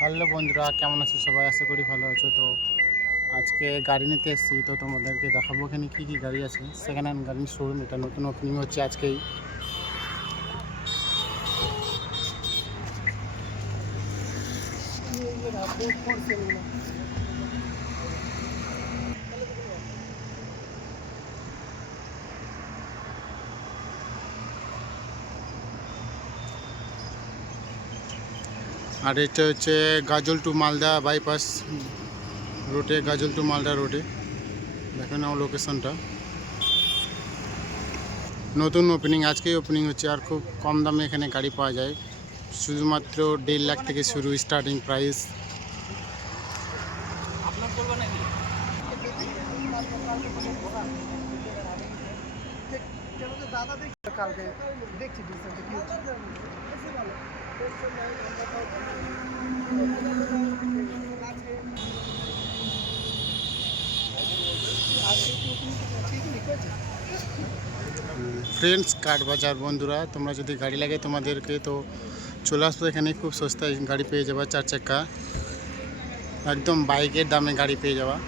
Hello বন্ধুরা, কেমন আছো সবাই? আশা করি ভালো আছো। তো আজকে গাড়ি নিতে এসেছি, তো তোমাদেরকে দেখাবো এখানে কী কী গাড়ি আছে। সেকেন্ড হ্যান্ড গাড়ির শোরুম, এটা নতুন ওপেনিং হচ্ছে আজকেই। আর এটা হচ্ছে গাজল টু মালদা বাইপাস রোডে, গাজল টু মালদা রোডে। দেখে নাও লোকেশনটা। নতুন ওপেনিং, আজকেই ওপেনিং হচ্ছে। আর খুব কম দামে এখানে গাড়ি পাওয়া যায়, শুধুমাত্র 1.5 লাখ থেকে শুরু স্টার্টিং প্রাইস। কালকে দেখছি কি হচ্ছে। ফ্রেন্ডস কাঠ বাজার বন্ধুরা, তোমরা যদি গাড়ি লাগে তোমাদেরকে তো চলে আসবো এখানে। খুব সস্তায় গাড়ি পেয়ে যাবা, 4 চাকা একদম বাইকের দামে গাড়ি পেয়ে যাওয়া।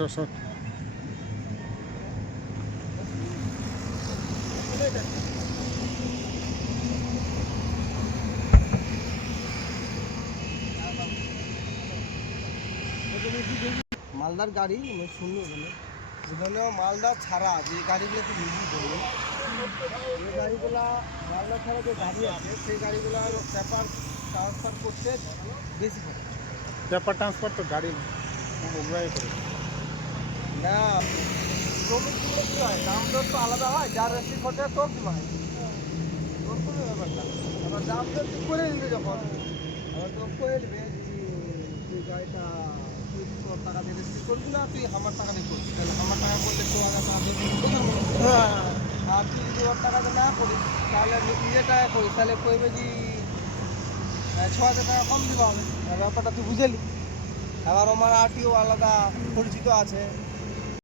সর মালদার গাড়ি শুনলো এখানে মালদা ছাড়া যে গাড়িগুলো তুই নিজেই করবি, এই গাড়িগুলা মালদা ছাড়া যে গাড়ি আছে সেই গাড়িগুলার পেপার ট্রান্সফার করতে বেশি করে। পেপার ট্রান্সফার তো গাড়ি করে না, শ্রমিকগুলো কী হয়, দাম দর তো আলাদা হয়, যার বেশি খরচা তোর দিবা হয়, তোর কোনো ব্যাপার না। এবার দাম দর তুই করে দিবে যখন, এবার তো করে দিবে তুই গাড়িটা তুই তোর টাকা দিয়ে রেজিস্ট্রি করবি না তুই আমার টাকা দিয়ে করবি, তাহলে আমার টাকা করলে 2,000 টাকা দেবে। আর তুই যদি ওর টাকা দিয়ে না করিস তাহলে নিজের টাকা করিস তাহলে কইবে যে 6,000 টাকা কম দিবা হবে। ব্যাপারটা তুই বুঝেলি। আবার আমার আরটিও আলাদা পরিচিত আছে,